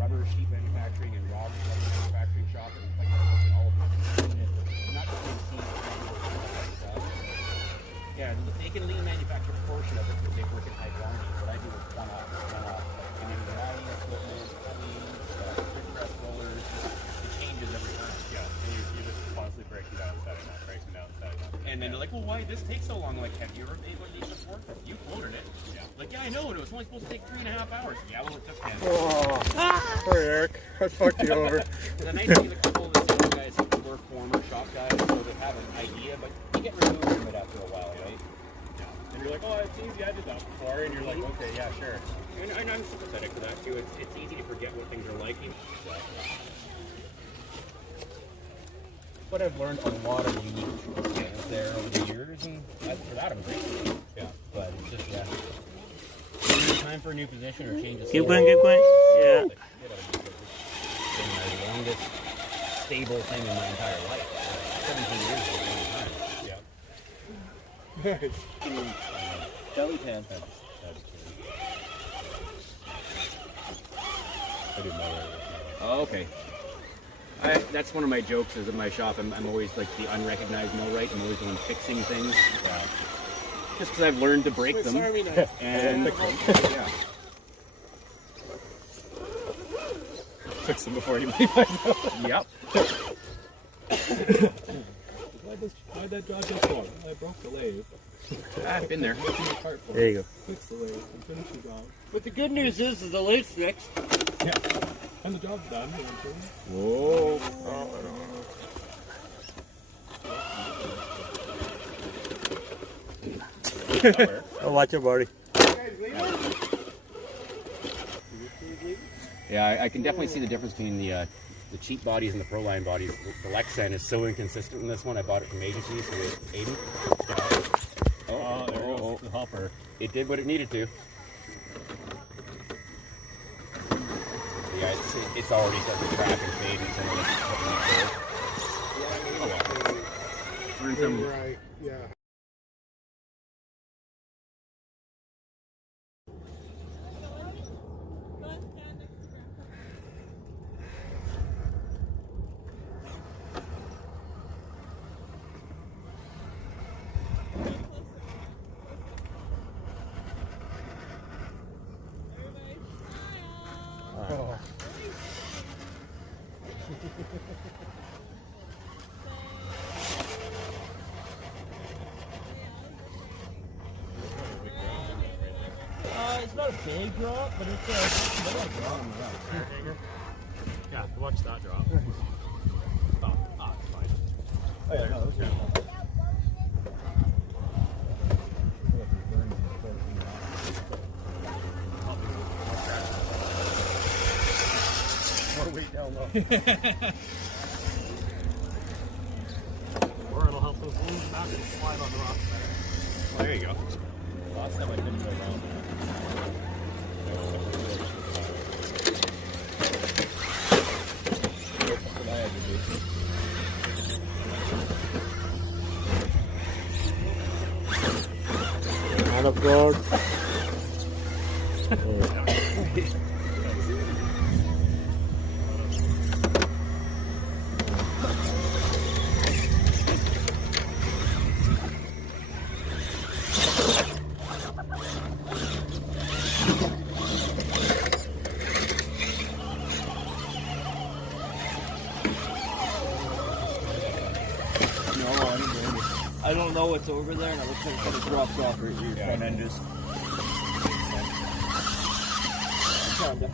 rubber sheet manufacturing and rubber manufacturing shop, and like in all of them. Not the same stuff. Yeah, they can lean manufacture a portion of it because they work in high quantities. What I do is one-off. And then routing equipment, print press rollers, it changes every time. Yeah, and you're just constantly breaking down, setting up, breaking down, setting up. And then they're like, well, why did this take so long? Like, have you ever made one of these before? You quoted it. Yeah. Like, yeah, I know, and it was only supposed to take 3.5 hours. Yeah, well, it took 10. Oh, poor Eric. I fucked you over. The nice thing is a couple of the sales guys were former shop guys, so they have an idea, but you get removed from it after a while, right? Yeah. And you're like, oh, it's easy, I did that before. And you're like, okay, yeah, sure. And I'm sympathetic to that, too. It's easy to forget what things are like. But I've learned a lot of unique things there over the years, and for that, I'm grateful. Yeah. But it's just, time for a new position or change of Keep going, keep going. Yeah. It's been my longest stable thing in my entire life. 17 years is a long time. Yeah. Belly tan. I do know. Oh, okay. That's one of my jokes is in my shop. I'm always like the unrecognized millwright. I'm always the one fixing things. Yeah. Just because I've learned to break them. And yeah. Fix them before anybody finds out. Yep. Why'd that job get wrong? I broke the lathe. I've been there. There you go. Fix the lathe and finish the job. But the good news is the lathe's fixed. Yeah. And the job's done. Whoa. Oh, watch your body. Yeah, I can definitely see the difference between the cheap bodies and the pro line bodies. The Lexan is so inconsistent in this one. I bought it from agency, so Aiden. There goes the hopper. It did what it needed to. Yeah, it's already starting to crack and fade and some. Right, yeah. Oh. It's not a big drop, but it's a little drop. Yeah, watch that drop. Oh, it's fine. Oh, yeah, no, that's More weight down low. Or it'll help those balloons back and slide on the rocks better. There you go. Last time I didn't go down there. Man of God. I don't know what's over there, and it looks like it kind of drops off right here. Yeah. Front end just. Kinda.